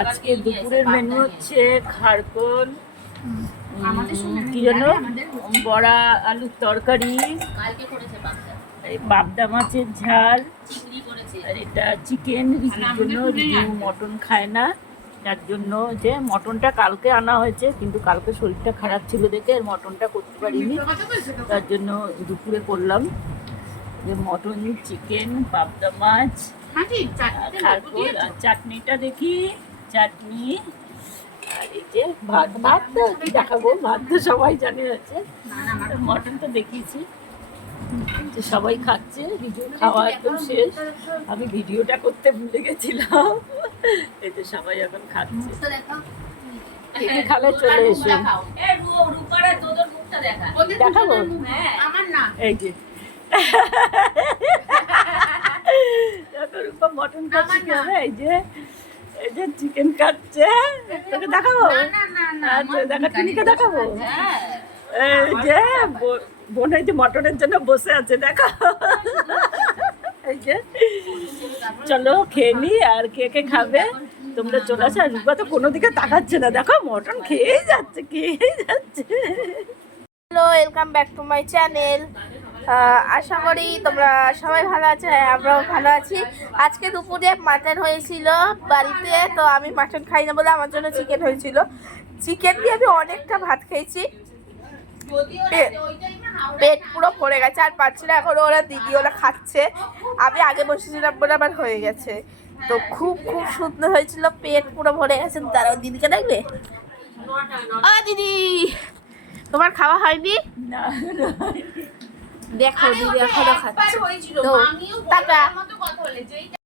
আজকে দুপুরের মেনু হচ্ছে খারকোল, কি যেন বড়া, আলুর তরকারি, এই পাবদা মাছের ঝাল, আর এটা চিকেন। রিজুর জন্য, রিজু মটন খায় না, তার জন্য যে মটনটা কালকে আনা হয়েছে, কিন্তু কালকে শরীরটা খারাপ ছিল দেখে আর মটনটা করতে পারিনি, তার জন্য দুপুরে করলাম যে মটন, চিকেন, পাবদা মাছ, খারকোল আর চাটনিটা দেখি, চাটনি। আর এই যে ভাত, ভাত তো কি দেখাবো, ভাত তো সবাই জানে আছে, মটন তো দেখিয়েছি যে সবাই খাচ্ছে। রিজু খাওয়া একদম শেষ, আমি ভিডিওটা করতে ভুলে গেছিলাম। এই যে সবাই এখন খাচ্ছে, খালে চলে এসো, দেখাবো এই যে রূপা মটন খাচ্ছে কি হবে, এই যে এই যে চিকেন কাটছে, তোকে দেখাবো, দেখা টিনিকে দেখাবো। এই যে বোন এই যে মটনের জন্য বসে আছে, দেখা। এই যে চলো খেয়ে নি, আর কে কে খাবে তোমরা চলে আসো। আর রূপা তো কোনো দিকে তাকাচ্ছে না, দেখো মটন খেয়েই যাচ্ছে, খেয়েই যাচ্ছে। Hello, welcome back to my channel. আশা করি তোমরা সবাই ভালো আছো, হ্যাঁ আমরাও ভালো আছি। আজকে দুপুরে মাটন হয়েছিল বাড়িতে, তো আমি মাটন খাই না বলে আমার জন্য চিকেন হয়েছিল। চিকেন দিয়ে আমি অনেকটা ভাত খেয়েছি, পেট পুরো ভরে গেছে, আর পাচ্ছি না। এখন ওরা দিদি ওরা খাচ্ছে, আমি আগে বসেছিলাম বলে আবার হয়ে গেছে। তো খুব খুব সুন্দর হয়েছিল, পেট পুরো ভরে গেছে। তারাও দিদিকে দেখবে, ও দিদি তোমার খাওয়া হয়নি? না দেখো দিদি এখনো খাচ্ছে। তো টাটা।